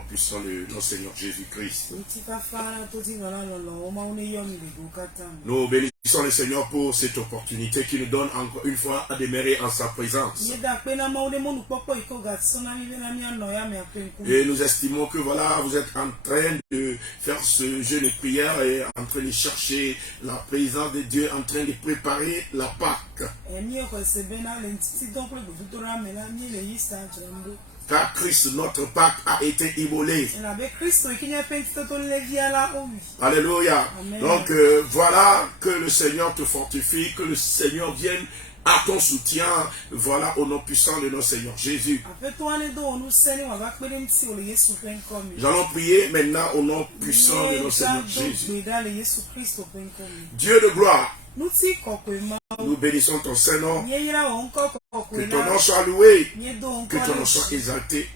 nom puissant de notre Seigneur Jésus-Christ. Nous bénissons le Seigneur pour cette opportunité qui nous donne encore une fois à demeurer en sa présence. Et nous estimons que voilà, vous êtes en train de faire ce jeûne de prière et en train de chercher la présence de Dieu, en train de préparer la Pâque. Car Christ, notre Pâque, a été immolé. Alléluia. Amen. Donc voilà, que le Seigneur te fortifie, que le Seigneur vienne à ton soutien, voilà, au nom puissant de notre Seigneur Jésus. Nous allons prier maintenant au nom puissant de notre Seigneur Jésus. Dieu de gloire, nous bénissons ton Saint-Nom. Que ton nom soit loué, que ton nom soit exalté,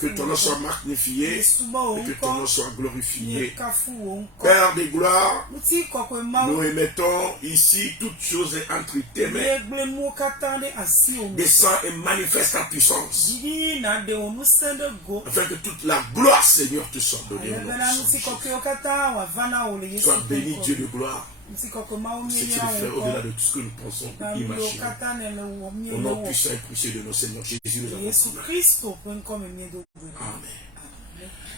que ton nom soit magnifié, et que ton nom soit glorifié. Père de gloire, nous émettons ici toutes choses entre tes mains. Descends et manifeste ta puissance, afin que toute la gloire, Seigneur, te soit donnée. Sois béni, Dieu de gloire. C'est tu le fais au-delà de tout ce que nous pensons ou imaginons. Au nom puissant et précieux de notre Seigneur Jésus, nous avons prié. Amen.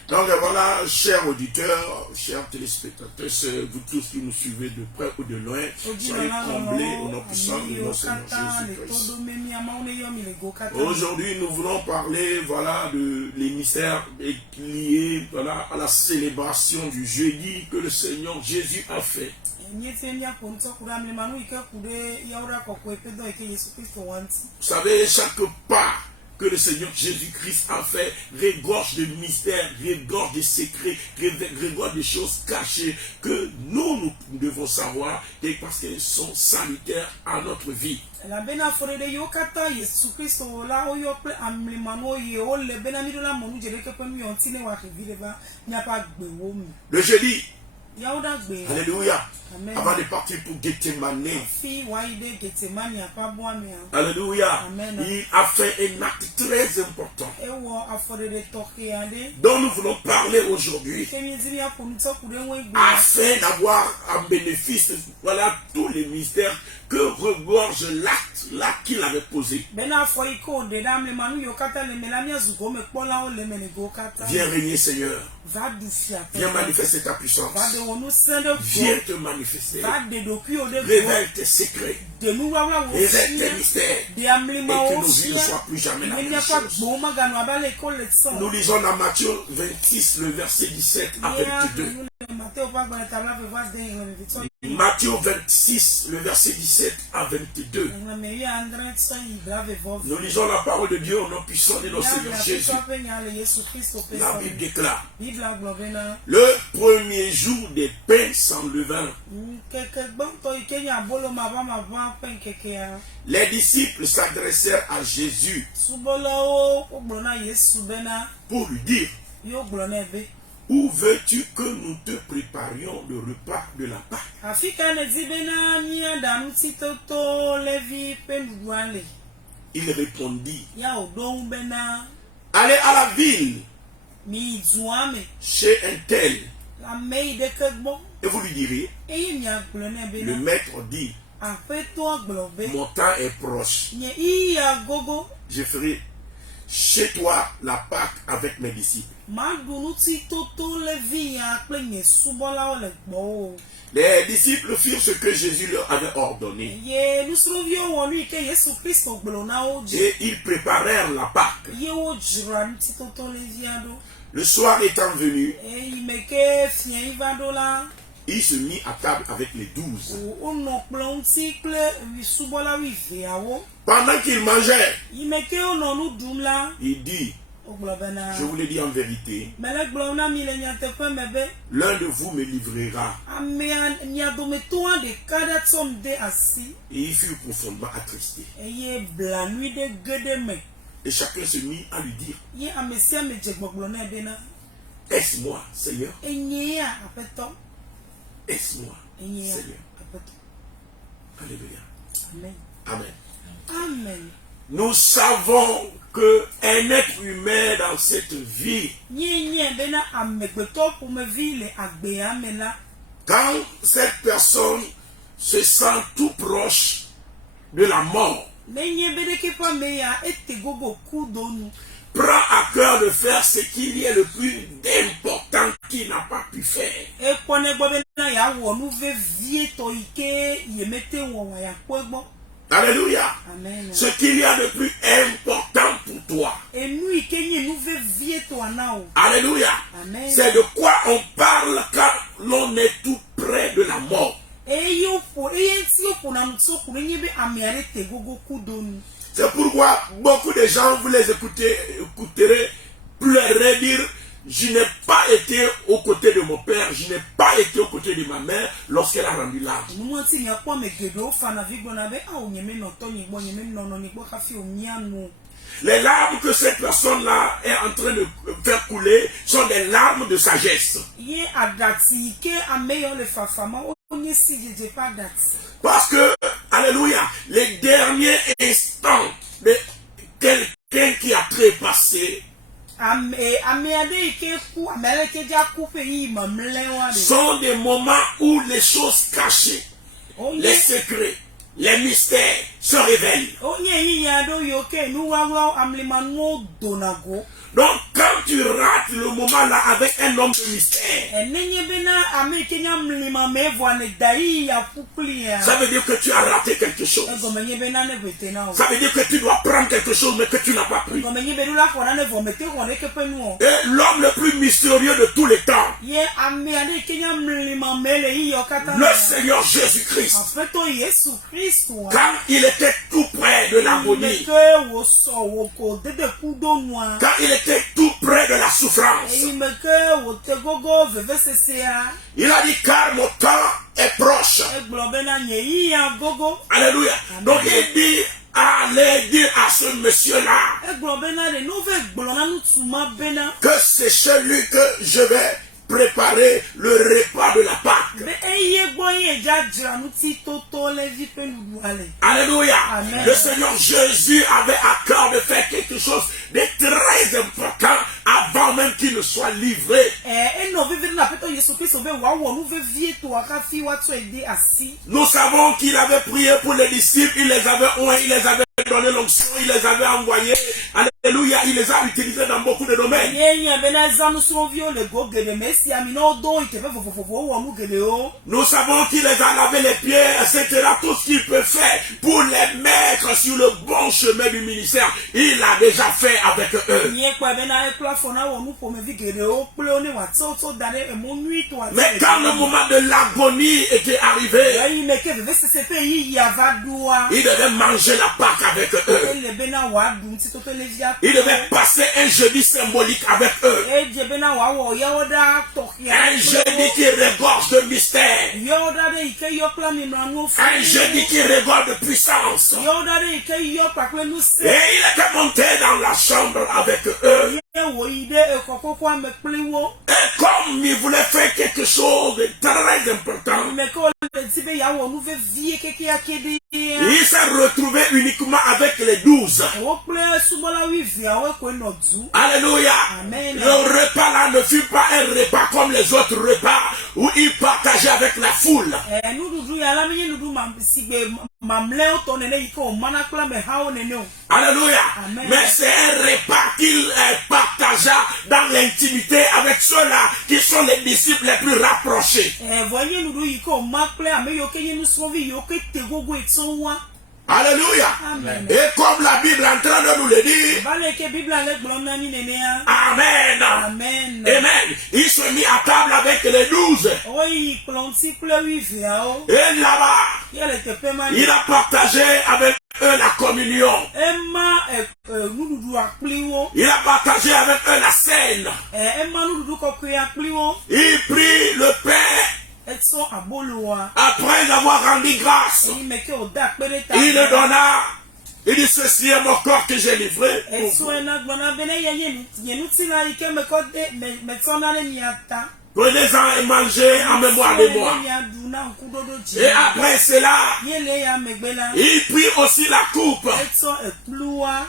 Donc voilà, chers auditeurs, chers téléspectateurs, vous tous qui nous suivez de près ou de loin, soyez comblés au nom puissant de notre Seigneur Jésus-Christ. Aujourd'hui, nous voulons parler, voilà, de les mystères liés, voilà, à la célébration du jeudi que le Seigneur Jésus a fait. Vous savez, chaque pas que le Seigneur Jésus-Christ a fait regorge de mystères, regorge de secrets, regorge de choses cachées que nous devons savoir parce qu'elles sont salutaires à notre vie. Le jeudi, alléluia. Amen. Avant de partir pour Gethsemane, alléluia, amen. Il a fait un acte très important dont nous voulons parler aujourd'hui, afin d'avoir un bénéfice, voilà, tous les mystères que regorge l'acte qu'il avait posé. Viens régner, Seigneur. Viens manifester ta puissance. Viens te manifester. Révèle tes secrets. Révèle tes mystères. Et que nos vies ne soient plus jamais la même chose. Nous lisons dans Matthieu 26, le verset 17 à 22. Matthieu 26, le verset 17 à 22. Nous lisons la parole de Dieu au nom puissant de notre Seigneur Jésus. La Bible déclare: le premier jour des pains sans levain, les disciples s'adressèrent à Jésus pour lui dire: où veux-tu que nous te préparions le repas de la Pâque? Il répondit: allez à la ville, chez un tel, et vous lui direz: le maître dit, mon temps est proche, je ferai chez toi la Pâque avec mes disciples. Les disciples firent ce que Jésus leur avait ordonné. Et ils préparèrent la Pâque. Le soir étant venu, il se mit à table avec les 12. Pendant qu'ils mangeaient, il dit: je vous le dis en vérité, l'un de vous me livrera. Et il fut profondément attristé. Et chacun se mit à lui dire: est-ce moi, Seigneur? Est-ce moi, Seigneur? Alléluia. Amen. Amen. Amen. nous savons qu'un être humain dans cette vie, quand cette personne se sent tout proche de la mort, prend à cœur de faire ce qu'il y a le plus important qu'il n'a pas pu faire. Alléluia. Amen. Ce qu'il y a de plus important pour toi. Alléluia. C'est de quoi on parle quand l'on est tout près de la mort. C'est pourquoi beaucoup de gens, vous les écouterez pleurer, dire: je n'ai pas été aux côtés de mon père, je n'ai pas été aux côtés de ma mère lorsqu'elle a rendu l'âge. Les larmes que cette personne-là est en train de faire couler sont des larmes de sagesse. Parce que, alléluia, les derniers instants de quelqu'un qui a trépassé sont des moments où les choses cachées, les secrets, les mystères se révèlent. Donc, quand tu rates le moment là avec un homme de mystère, ça veut dire que tu as raté quelque chose. Ça veut dire que tu dois prendre quelque chose mais que tu n'as pas pris. Et l'homme le plus mystérieux de tous les temps, le Seigneur Jésus-Christ, quand il était tout près de l'agonie, quand il était tout près de la souffrance, il a dit: car mon temps est proche. Alléluia. Donc il dit: allez dire à ce monsieur-là que c'est chez lui que je vais préparer le repas de la Pâque. Alléluia. Amen. Le Seigneur Jésus avait à cœur de faire quelque chose de très important avant même qu'il ne soit livré. Nous savons qu'il avait prié pour les disciples, il les avait oints, il les avait donné l'onction, il les avait envoyés. Alléluia, il les a utilisés dans beaucoup de domaines. Nous savons qu'il les a lavé les pieds, etc. Tout ce qu'il peut faire pour les mettre sur le bon chemin du ministère, il l'a déjà fait avec eux. Mais quand le moment de l'agonie était arrivé, il devait manger la Pâque avec eux. Il devait passer un jeudi symbolique avec eux. Un jeudi qui regorge de mystère. Un jeudi qui regorge de puissance. Et il était monté dans la chambre avec eux. Et comme il voulait faire quelque chose de très important, il s'est retrouvé uniquement avec les 12. Alléluia. Amen. Le repas là ne fut pas un repas comme les autres repas où il partageait avec la foule. Alléluia. Amen. Mais c'est un repas qu'il partagea dans l'intimité avec ceux-là qui sont les disciples les plus rapprochés. Alléluia. Amen. Et comme la Bible est en train de nous le dire, Amen. Amen. Amen. Il se mit à table avec les 12. Et là-bas, il a partagé avec eux la communion. Il a partagé avec eux la scène. Il prit le pain. Après avoir rendu grâce, il le donna. Il dit: ceci est mon corps que j'ai livré. Prenez-en et mangez en mémoire de moi. Et après cela, il prit aussi la coupe.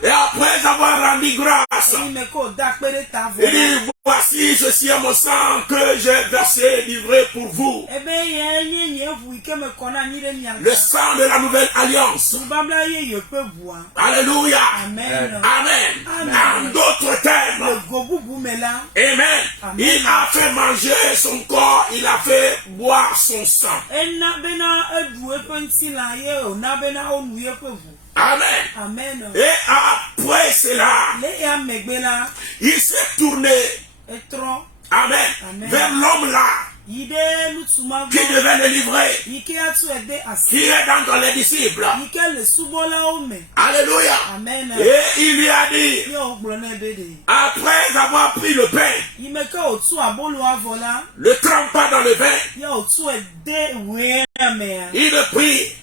Et après avoir rendu grâce, il dit, voici, ceci est mon sang que j'ai versé, livré pour vous. Le sang de la nouvelle alliance. Alléluia. Amen. Amen. En d'autres termes, amen. Il a fait manger son corps, il a fait boire son sang. Amen. Amen. Et après cela, il s'est tourné, amen, vers l'homme là qui devait le livrer, qui est dans les disciples. Alléluia. Amen. Et il lui a dit, après avoir pris le pain, le trempa dans le vin, il le prit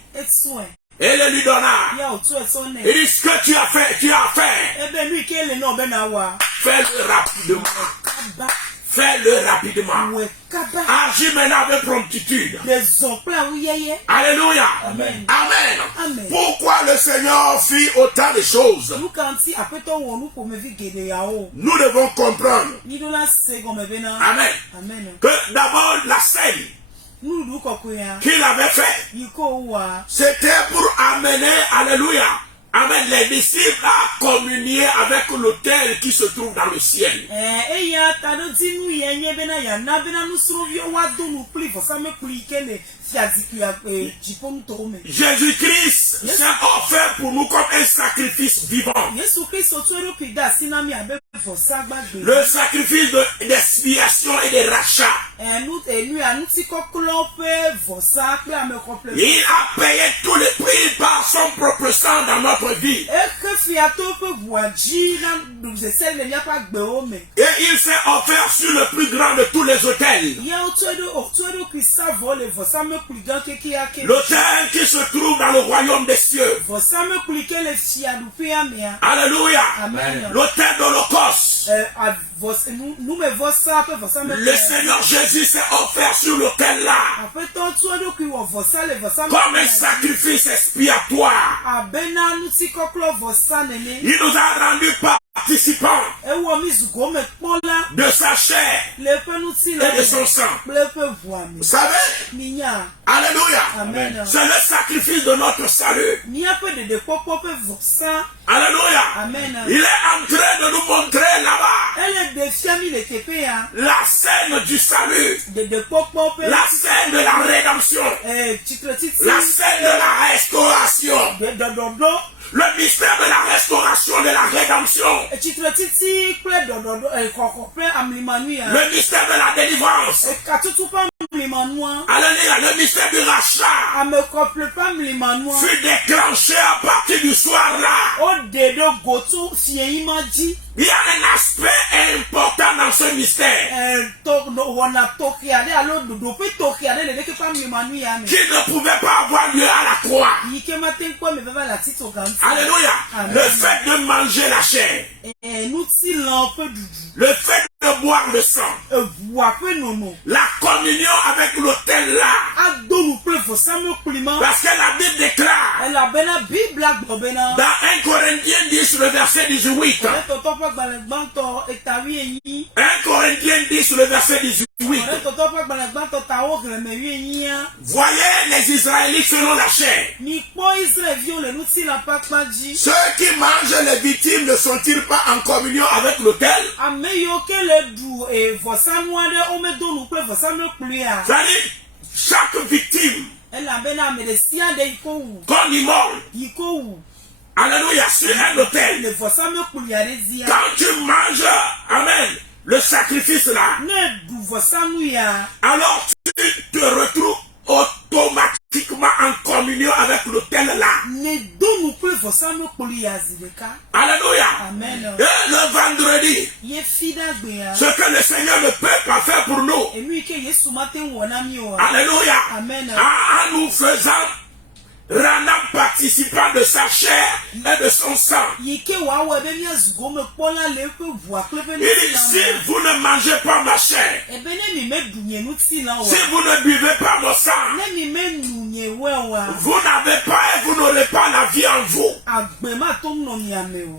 et le lui donna. Il dit, ce que tu as fait, fais-le rapidement. Fais-le rapidement. Agis maintenant avec promptitude. Alléluia. Amen. Amen. Pourquoi le Seigneur fit autant de choses? Nous devons comprendre. Amen. Que d'abord la scène qu'il avait fait, c'était pour amener, alléluia, amen, les disciples à communier avec l'autel qui se trouve dans le ciel. Jésus-Christ s'est offert pour nous comme un sacrifice vivant. Le sacrifice d'expiation et de rachat. Il a payé tout le prix par son propre sang dans notre vie. Et il s'est offert sur le plus grand de tous les autels. L'autel qui se trouve dans le royaume des cieux. Alléluia. L'autel d'Holocauste. Le Seigneur Jésus s'est offert sur l'autel là comme un sacrifice expiatoire. Il nous a rendu participants de sa chair et de son sang. Vous savez? Alléluia. C'est le sacrifice de notre salut. Alléluia. Il est en train de nous montrer là-bas la scène du salut, la scène de la rédemption, la scène de la restauration, le mystère de la restauration, de la rédemption, le mystère de la délivrance. Alléluia, le mystère du rachat fut déclenché à partir du soir là. Il y a un aspect important dans ce mystère qui ne pouvait pas avoir lieu à la croix. Alléluia. Le fait de manger la chair, le fait de boire le sang, la communion avec l'autel là, parce que la Bible déclare dans 1 Corinthiens 10 le verset 18, 1 Corinthiens 10 le verset 18, voyez les Israélites selon la chair. Ceux qui mangent les victimes ne sont-ils pas en communion avec l'autel? C'est-à-dire, chaque victime qu'on immole, alléluia, sur un autel, quand tu manges, amen, le sacrifice là, alors tu te retrouves automatiquement en communion avec l'autel là. Alléluia. Amen. Et le vendredi, ce que le Seigneur ne peut pas faire pour nous, alléluia, en nous faisant rendant participant de sa chair et de son sang. Il dit, si vous ne mangez pas ma chair, si vous ne buvez pas mon sang, vous n'avez pas et vous n'aurez pas la vie en vous.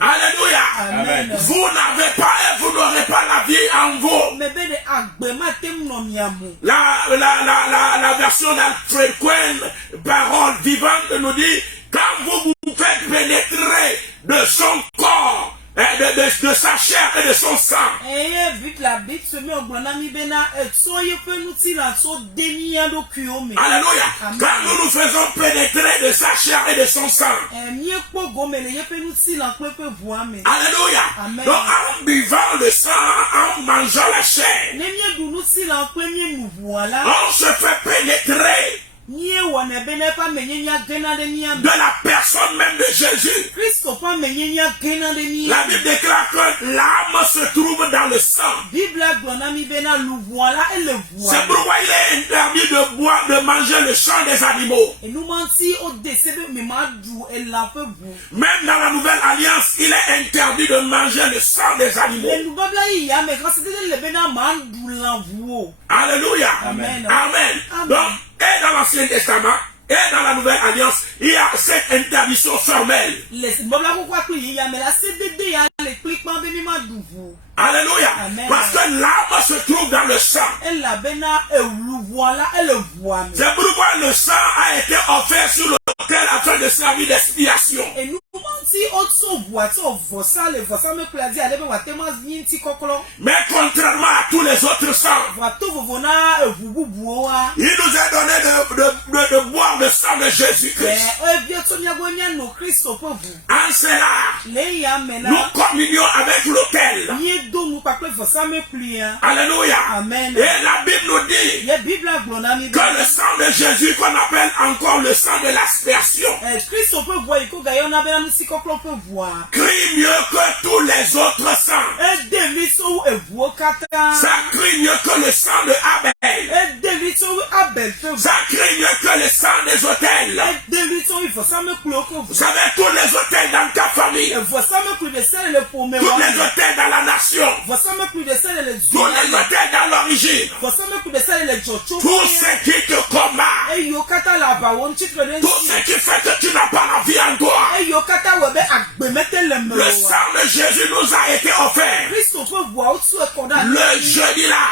Alléluia. Amen. Vous n'avez pas et vous n'aurez pas la vie en vous. La version d'Alfred Quinn, parole vivante, nous dit, quand vous vous faites pénétrer de son corps, de sa chair et de son sang. Alléluia. Quand nous nous faisons pénétrer de sa chair et de son sang. Alléluia. Donc en buvant le sang, en mangeant la chair, on se fait pénétrer de la personne même de Jésus. La Bible déclare que l'âme se trouve dans le sang. C'est pourquoi il est interdit de boire, de manger le sang des animaux. Même dans la nouvelle alliance, il est interdit de manger le sang des animaux. Alléluia. Amen. Amen. Donc, et dans l'Ancien Testament, et dans la Nouvelle Alliance, il y a cette interdiction formelle. Alléluia. Amen. Parce que l'âme se trouve dans le sang. C'est pourquoi le sang a été offert sur l'autel afin de servir d'expiation. Mais contrairement à tous les autres sangs, il nous a donné de boire le sang de Jésus-Christ. En cela, nous communions avec l'autel. Alléluia. Amen. Et la Bible nous dit que le sang de Jésus, qu'on appelle encore le sang de l'aspersion, crie mieux que tous les autres sangs. Ça crie mieux que le sang de Abel. Ça crie mieux que le sang des autels. Vous savez, tous les autels dans ta famille, tous les autels dans la nation, tous les autels dans l'origine, tout ce qui te combat, tout ce qui fait que tu n'as pas la vie en toi, le sang de Jésus nous a été offert le jeudi là.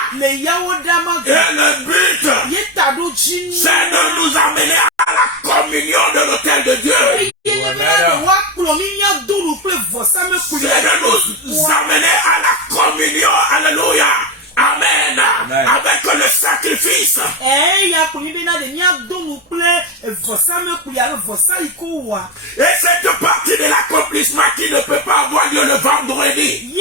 Et le but, c'est de nous amener à la communion de l'autel de Dieu. C'est de nous amener à la communion. Alléluia. Amen. Amen. Avec le sacrifice. Et cette partie de l'accomplissement qui ne peut pas avoir lieu le vendredi.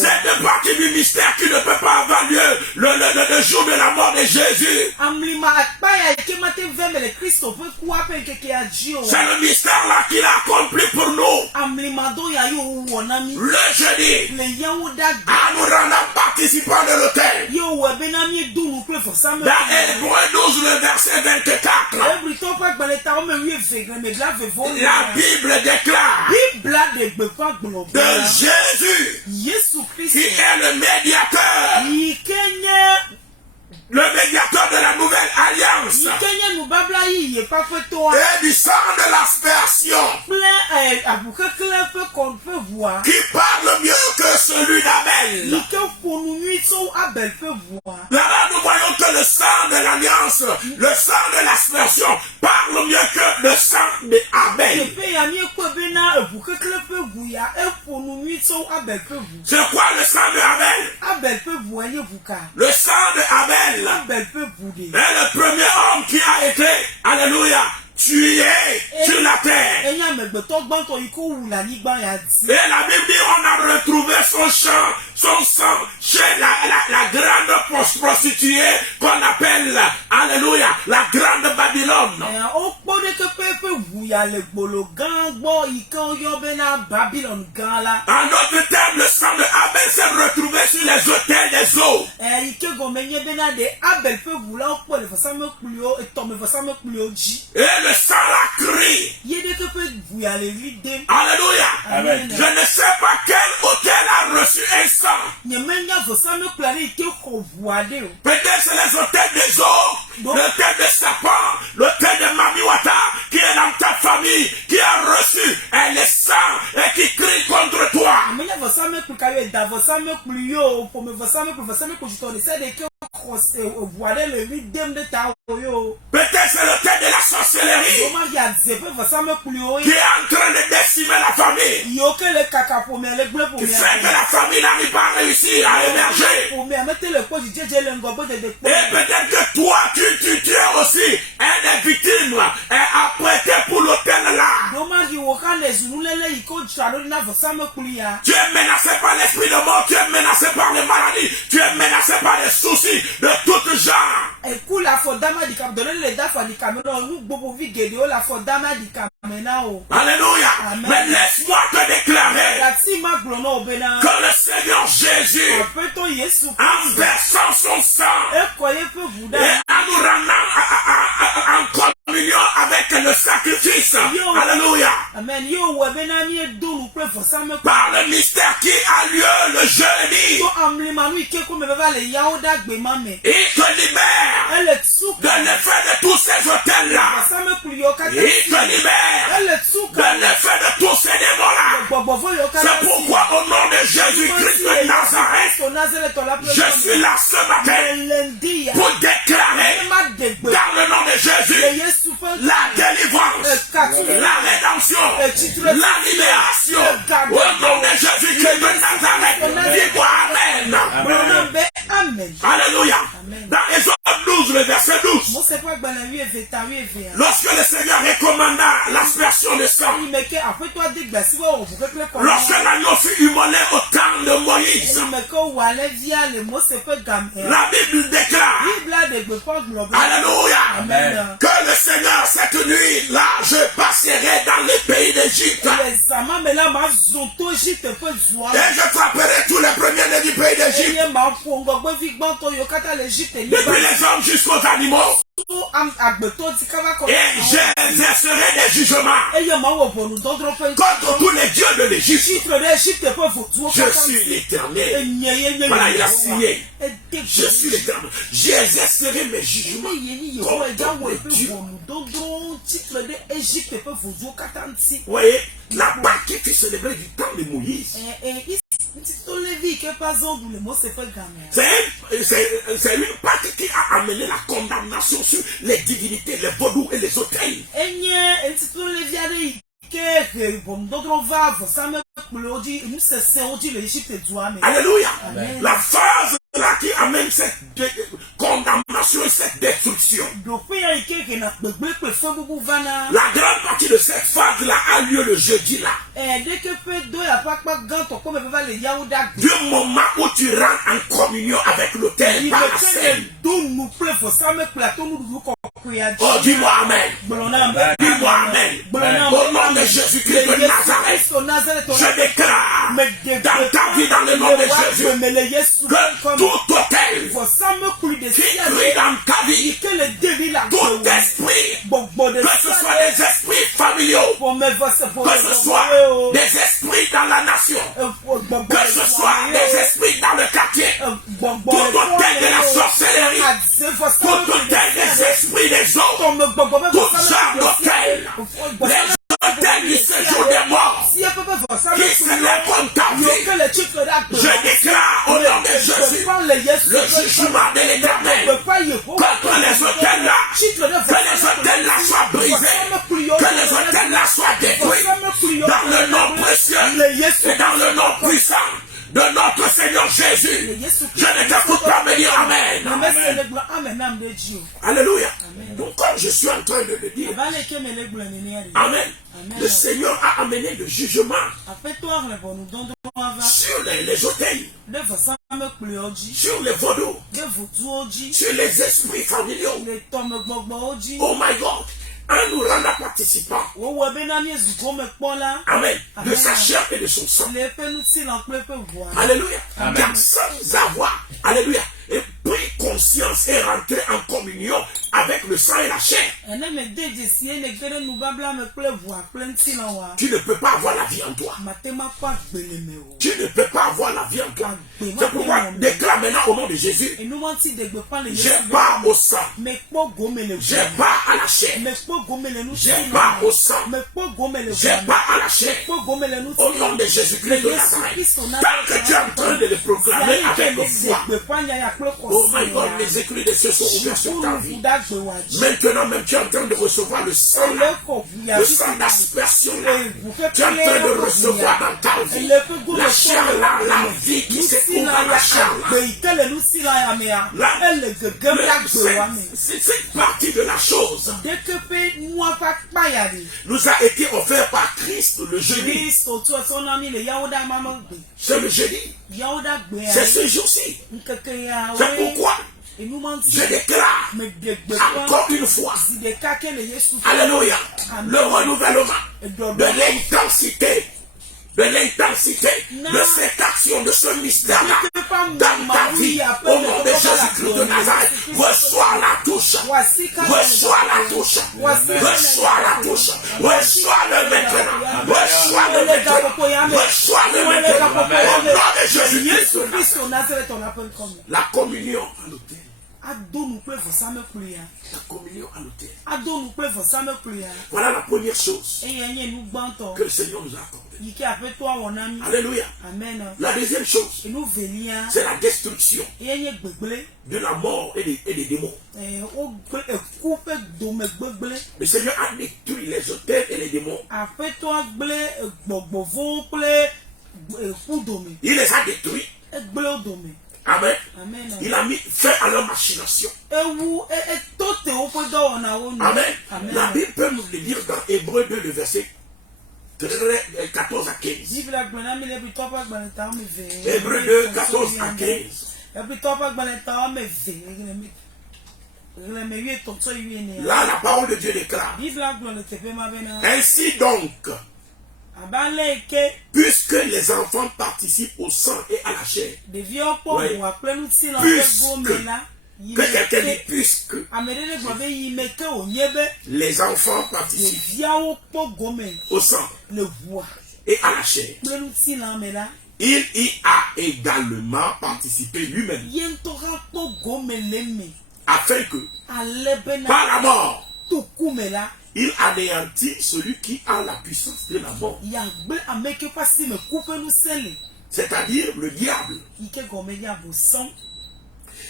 Cette partie du mystère qui ne peut pas avoir lieu le jour de la mort de Jésus. C'est le mystère là qu'il a accompli pour nous. Le jeudi, en nous rendant participants de l'autel. Dans Hébreux 12, le verset 24. La Bible déclare de Jésus qui est le médiateur. Le médiateur de la nouvelle alliance. Et du sang de l'aspersion. Qui parle mieux que celui d'Abel. Là-bas, nous voyons que le sang de l'alliance, le sang de l'aspersion, parle mieux que le sang d'Abel. C'est quoi le sang d'Abel? Le sang d'Abel est le premier homme qui a été, alléluia, tué sur la terre. Et la Bible dit on a retrouvé son sang chez la grande prostituée qu'on appelle, alléluia, la grande Babylone. En d'autres termes, le sang de Abel s'est retrouvé sur les autels des eaux. le sang l'a crie. Alléluia. Amen. Je ne sais pas quel hôtel a reçu un sang. Peut-être c'est les hôtels des eaux, l'hôtel de Satan, l'hôtel de Mamiwata, qui est dans ta famille, qui a reçu un sang et qui crie contre toi. Peut-être c'est l'hôtel de la sorcellerie qui est en train de décimer la famille, qui fait que la famille n'arrive pas à réussir à émerger. Et peut-être que toi tu es aussi un des victimes et apprêté pour l'hôtel là. Tu es menacé par l'esprit de mort, tu es menacé par les maladies, tu es menacé par les soucis de tout genre. Alléluia. Mais laisse-moi te déclarer que le Seigneur Jésus, en versant son sang et en nous rendant en communion avec le sacrifice, alléluia, par le mystère qui a lieu le jeudi, il te libère de l'effet de tous ces hôtels-là. Il te libère de l'effet de tous ces démons-là. C'est pourquoi au nom de Jésus-Christ de Nazareth, je suis là ce matin pour déclarer dans le nom de Jésus la délivrance, la rédemption, la libération. Au nom de Jésus-Christ de Nazareth, dis-moi Amen. Alléluia. Dans Exode 12, le verset 12. Lorsque le Seigneur recommanda l'aspersion de sang, lorsque l'agneau fut immolé au temps de Moïse, la Bible déclare, alléluia, que le Seigneur cette nuit là, je passerai dans les pays d'Égypte et je frapperai tous les premiers-nés du pays d'Égypte, depuis les hommes jusqu'aux animaux, et j'exercerai des jugements contre tous les dieux de l'Égypte. Je suis l'Éternel. Voilà, il a signé. Je suis l'Éternel. J'exercerai mes jugements contre les dieux. Vous voyez, la partie qui célébrait du temps de Moïse, c'est une partie qui a amené la condamnation sur les divinités, les vaudous et les autels. Alléluia. La phase là qui amène cette condamnation et cette destruction. La grande partie de cette phase là a lieu le jeudi là. Du moment où tu rentres en communion avec l'autel par la scène. Oh, dis-moi Amen. Dis-moi Amen. Au nom de Jésus-Christ de Nazareth, je déclare dans ta vie, dans le nom de Jésus, que tout hôtel qui crie dans ta vie, tout esprit, que ce soit des esprits familiaux, que ce soit des esprits dans la nation, que ce soit des esprits dans le quartier, tout hôtel de la sorcellerie, tout hôtel des esprits des eaux, tout genre d'hôtel, les hôtels du séjour des morts, qui se lèvent contre ta vie, je déclare au nom de Jésus le jugement de l'Éternel contre les hôtels-là, que les hôtels-là soient brisés, que les hôtels-là soient détruits, dans le nom précieux et dans le nom puissant de notre Seigneur Jésus. Je ne t'écoute pas me dire Amen. Alléluia. Donc comme je suis en train de le dire, Amen. Le Seigneur a amené le jugement sur les hôtels, sur les vaudous, sur les esprits familiaux. Oh my God. En nous rendant participants, Amen, de sa chair et de son sang. Alléluia. Car sans avoir, alléluia, et pris conscience est rentrée en communion avec le sang et la chair, tu ne peux pas avoir la vie en toi. Tu ne peux pas avoir la vie en toi. C'est pourquoi déclare maintenant au nom de Jésus. J'ai pas au sang. J'ai pas à la chair. J'ai pas au sang. J'ai pas à la chair. Au nom de Jésus-Christ de Nazareth. Tant que tu es en train de le proclamer avec foi. Oh my God, les écrits de Dieu sont ouverts sur ta vie. Maintenant même tu es en train de recevoir le sang d'aspersion là. Tu es en train de recevoir dans ta vie la chair là, la vie qui s'est ouverte à la chair là. Cette partie de la chose nous a été offert par Christ le jeudi. C'est le jeudi. C'est ce jour-ci. C'est pourquoi je déclare encore une fois, alléluia, le renouvellement de l'intensité de cette action, de ce mystère-là dans ta vie, au nom de Jésus-Christ de Nazareth. Reçois la touche, reçois la touche, reçois la touche, reçois-le maintenant, reçois-le maintenant, reçois-le maintenant, au nom de Jésus-Christ de Nazareth. La communion à l'autel. La communion à l'autel. Voilà la première chose que le Seigneur nous a accordée. Alléluia. La deuxième chose, c'est la destruction de la mort et des démons. Le Seigneur a détruit les autels et les démons. Il les a détruits. Amen. Il a mis fin à leur machination. Amen. La Bible peut nous le dire dans Hébreux 2, le verset 14 à 15. Hébreux 2, 14 à 15. Là, la parole de Dieu déclare. Ainsi donc, puisque les enfants participent au sang et à la chair. Que quelqu'un dit puisque les enfants participent au sang et à la chair, il y a également participé lui-même, afin que par la mort il anéantit celui qui a la puissance de la mort, c'est-à-dire le diable,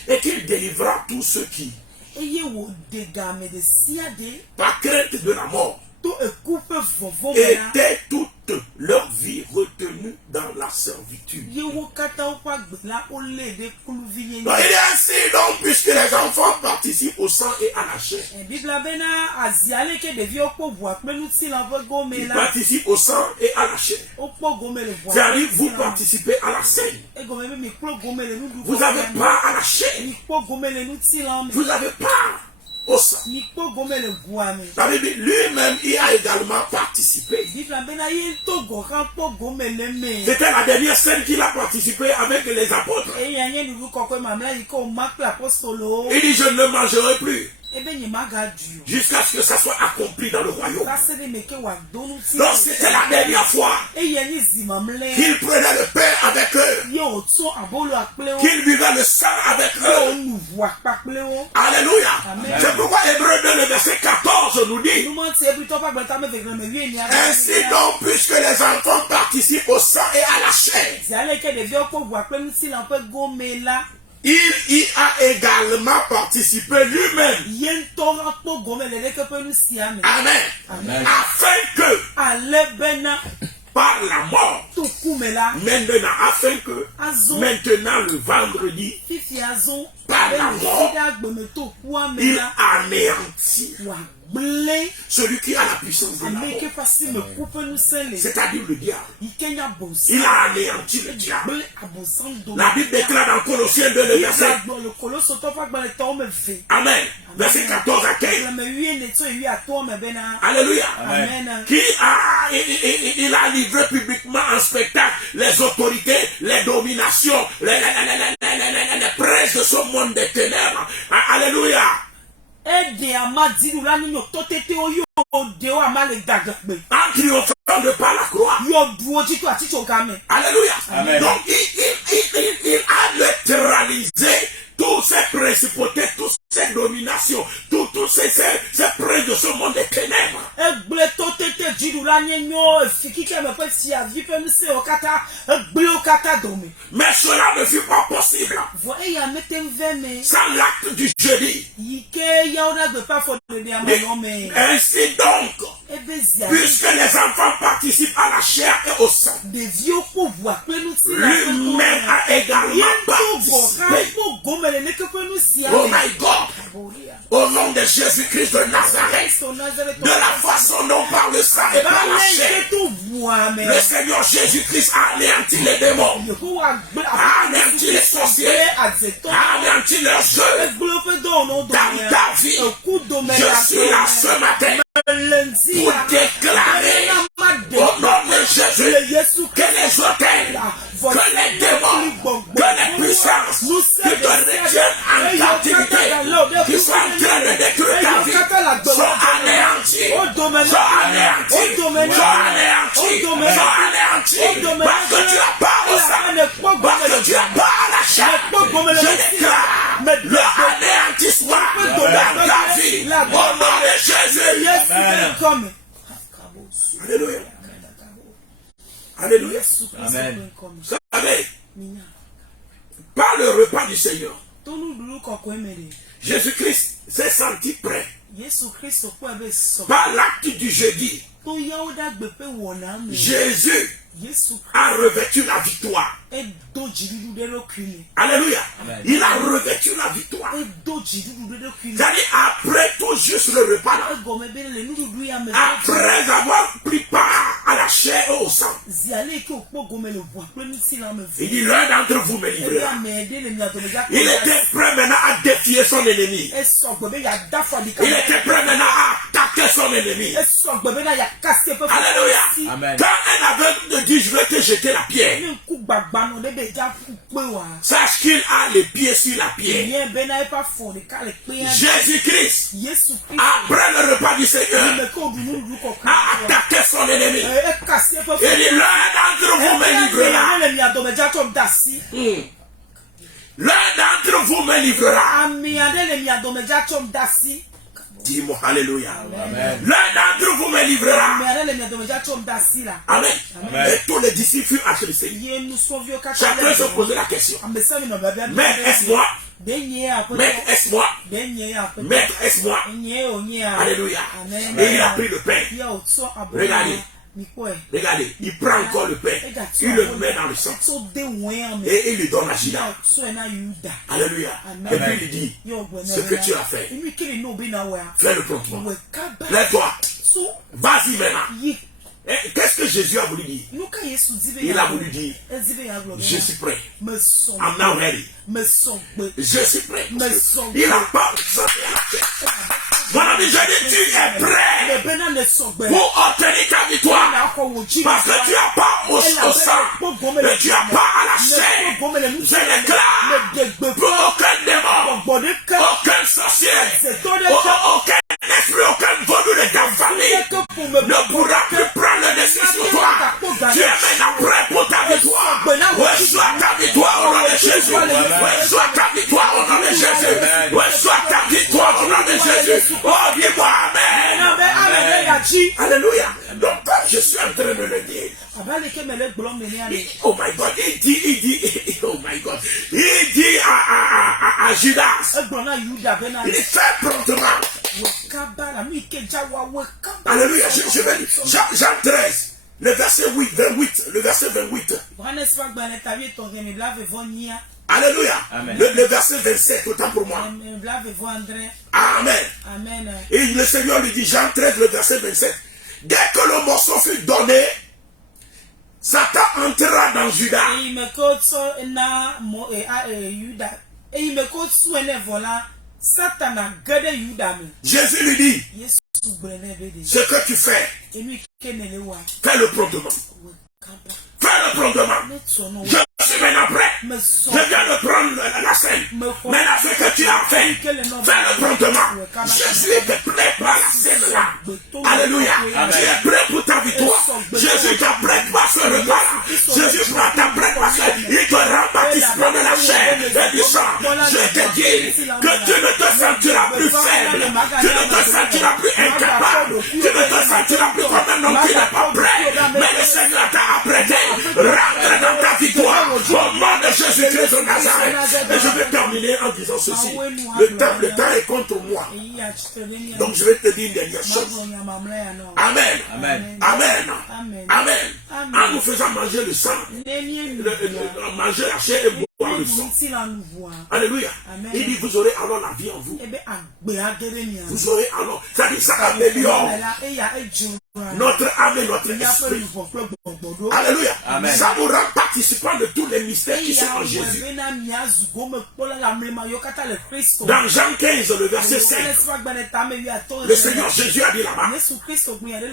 et qu'il délivra tous ceux qui, par crainte de la mort, étaient toute leur vie retenue dans la servitude. Donc, il est ainsi donc, puisque les enfants participent au sang et à la chair. Ils participent au sang et à la chair. C'est-à-dire, vous participez à la scène. Vous avez part à la chair. Vous avez part au sang. La Bible, lui-même, il a également participé. C'était la dernière scène qu'il a participé avec les apôtres. Il dit, je ne mangerai plus jusqu'à ce que ça soit accompli dans le royaume. Donc c'était la dernière fois qu'il prenait le pain avec eux, qu'il buvait le sang avec eux. Alléluia. C'est pourquoi Hébreux 2, le verset 14 nous dit, ainsi donc, puisque les enfants participent au sang et à la chair, il y a également participé lui-même. Amen. Amen. Afin que par la mort, maintenant, afin que maintenant le vendredi, par la mort, il anéantit celui qui a la puissance de la mort, c'est-à-dire le diable. Il a anéanti le diable. La Bible déclare dans Colossiens 2, le verset. Amen. Verset 14 à 15. Alléluia. Amen. Il a livré publiquement en spectacle les autorités, les dominations, les princes de ce monde des ténèbres. Alléluia. En triomphant de par la croix. Alléluia. Amen. Donc il a neutralisé toutes ces principautés, toutes ces dominations, toutes ces princes de ce monde des ténèbres. Mais cela ne fut pas possible sans l'acte du jeudi. Ainsi donc, puisque les enfants participent à la chair et au sang, lui-même a également participé. Oh my God, au nom de Jésus-Christ de Nazareth, de la façon dont par le sang et par la chair, le Seigneur Jésus-Christ a anéanti les démons, a anéanti les sorciers, a anéanti leurs jeux. Dans ta vie, je suis là ce matin pour déclarer au nom de Jésus que les hôtels, que les démons, que les puissances qui te retiennent en captivité, qui sont en train de détruire ta vie, sont anéantis, parce que tu as pas au sang, parce que tu as pas à la chair. Je déclare le anéantissement dans ta vie au nom de Jésus. Amen. Alléluia. Alléluia. Amen. Vous savez, par le repas du Seigneur, Jésus-Christ s'est senti prêt. Par l'acte du jeudi, Jésus a revêtu la victoire. Alléluia. Amen. Il a revêtu la victoire. C'est-à-dire, après tout juste le repas là, après avoir pris part à la chair et au sang, il dit, l'un d'entre vous me livrera. Il était prêt maintenant à défier son ennemi. Il était prêt maintenant à attaquer son ennemi. Alléluia. Amen. Quand un aveugle dit, je vais te jeter la pierre, sache qu'il a les pieds sur la pierre. Jésus-Christ, après le repas du Seigneur, a attaqué son ennemi. Il dit, l'un d'entre vous me livrera. L'un d'entre vous me livrera. Dis-moi alléluia. L'un d'entre vous me livrera. Amen. Et tous les disciples furent attristés. Chacun se posait la question. Maître, est-ce moi? Maître, est-ce moi? Maître, est-ce moi? Alléluia. Et il a pris le pain. Regardez. Regardez, il prend encore le pain, il le met dans le sang et il lui donne à Judas. Alléluia. Et puis il dit, ce que tu as fait, fais-le promptement. Lève-toi, vas-y maintenant. Qu'est-ce que Jésus a voulu dire? Il a voulu dire, je suis prêt. I'm now ready. Je suis prêt. Il n'a pas senti la tête. Mon ami, je dis, tu es prêt pour obtenir ta victoire. Parce que tu n'as pas au sang et tu n'as pas à la chair. Je déclare pour aucun démon, aucun sorcier, aucun esprit, aucun vaudou de ta famille ne pourra plus prendre le dessus sur toi. Tu es maintenant prêt pour ta victoire. Reçois ta victoire au nom de Jésus. Reçois ta victoire au nom de Jésus. Reçois ta victoire au nom de Jésus. Oh, dis-moi Amen. Alléluia. Donc, quand je suis en train de le dire, oh my God, il dit, oh my God, il dit à Judas, il fait promptement. Alléluia, je vais dire, Jean 13, le verset 28, le verset 28. Alléluia. Le verset 27, autant pour moi. Amen. Et le Seigneur lui dit, Jean 13, le verset 27. Dès que le morceau fut donné, Satan entra dans Judas. Jésus lui dit, ce que tu fais, fais-le promptement. Fais-le promptement. Je suis maintenant prêt. Je viens me prendre la scène. Maintenant, ce que tu as fait, fais-le promptement. Jésus te prépare la scène là. Alléluia. Tu es prêt pour ta victoire. Jésus te prépare ce repas-là. Jésus prend ta préparation. Il te rend participant de la chair et du sang. Je te dis que tu ne te sentiras plus faible. Tu ne te sentiras plus incapable. Tu ne te sentiras plus comme un homme qui n'est pas prêt. Mais le Seigneur t'a apprêté. Rentre dans ta victoire. Au nom de Jésus-Christ de Nazareth. Et je vais terminer en disant ceci. Le temps est contre moi. Donc je vais te dire une dernière chose. Amen. Amen. Amen. Amen. En nous faisant manger le sang, manger la chair et boire le sang. Alléluia. Il dit vous aurez alors la vie en vous. Vous aurez alors, c'est-à-dire ça améliore notre âme et notre esprit. Alléluia. Amen. Ça nous rend participants de tous les mystères qui sont en Jésus. Dans Jean 15, le verset 5, le Seigneur Jésus a dit là-bas,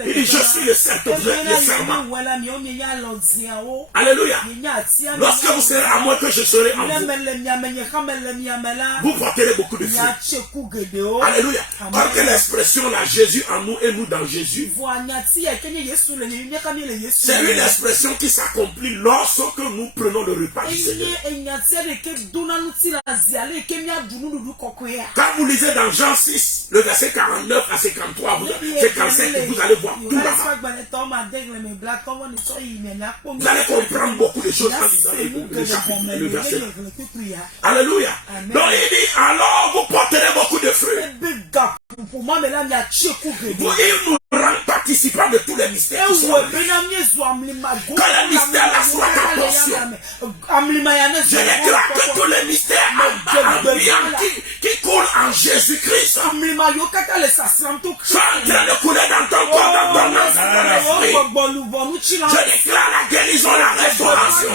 il dit je suis le serment. Alléluia. Lorsque vous serez à moi que je serai en vous, vous porterez beaucoup de fruits. Alléluia. Parce que l'expression là, Jésus en nous et nous dans Jésus, c'est une expression qui s'accomplit lorsque nous prenons le repas du Seigneur. Quand vous lisez dans Jean 6, le verset 49 à 53, 55, vous allez voir tout là-bas. Vous allez comprendre beaucoup de choses en lisant le verset. Alléluia. Donc il dit, alors vous porterez beaucoup de fruits. Vous, il nous rend participants de tous les mystères. Quand le mystère là soit ta portion, je déclare que tous les mystères qui coulent en Jésus-Christ sont en train de couler dans ton corps, dans ton âme, dans ton esprit. Je déclare la guérison, la restauration.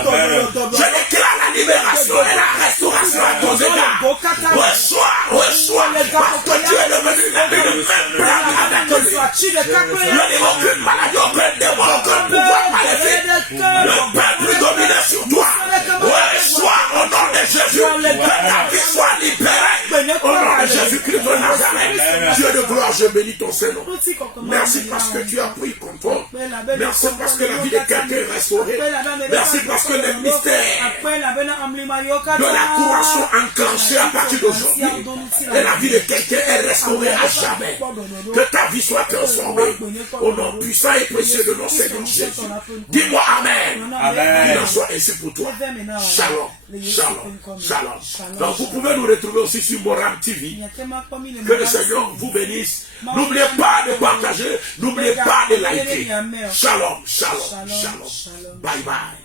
Je déclare la libération et la restauration à ton égard. Reçois, parce que tu es devenu une même plaque avec lui. Je n'ai aucune maladie, aucun démon, aucun pouvoir maléfique. Le peuple domine sur toi. Reçois au nom de Jésus. Que ta vie soit libérée. Au nom de Jésus-Christ de Nazareth. Dieu de gloire, je bénis ton Seigneur. Merci parce que tu as pris contrôle. Merci parce que la vie de quelqu'un est restaurée. Merci parce que les mystères de la cour sont enclenchés à partir d'aujourd'hui. Et la vie de quelqu'un est restaurée à jamais. Que ta vie soit transformée. Au nom puissant et précieux de notre Seigneur Jésus. Dis-moi Amen. Amen. Il en soit ainsi pour toi. Shalom. Shalom. Shalom. Donc vous pouvez nous retrouver aussi sur Moram TV. Que le Seigneur vous bénisse. N'oubliez pas de partager. N'oubliez pas de liker. Shalom. Shalom. Shalom. Bye bye.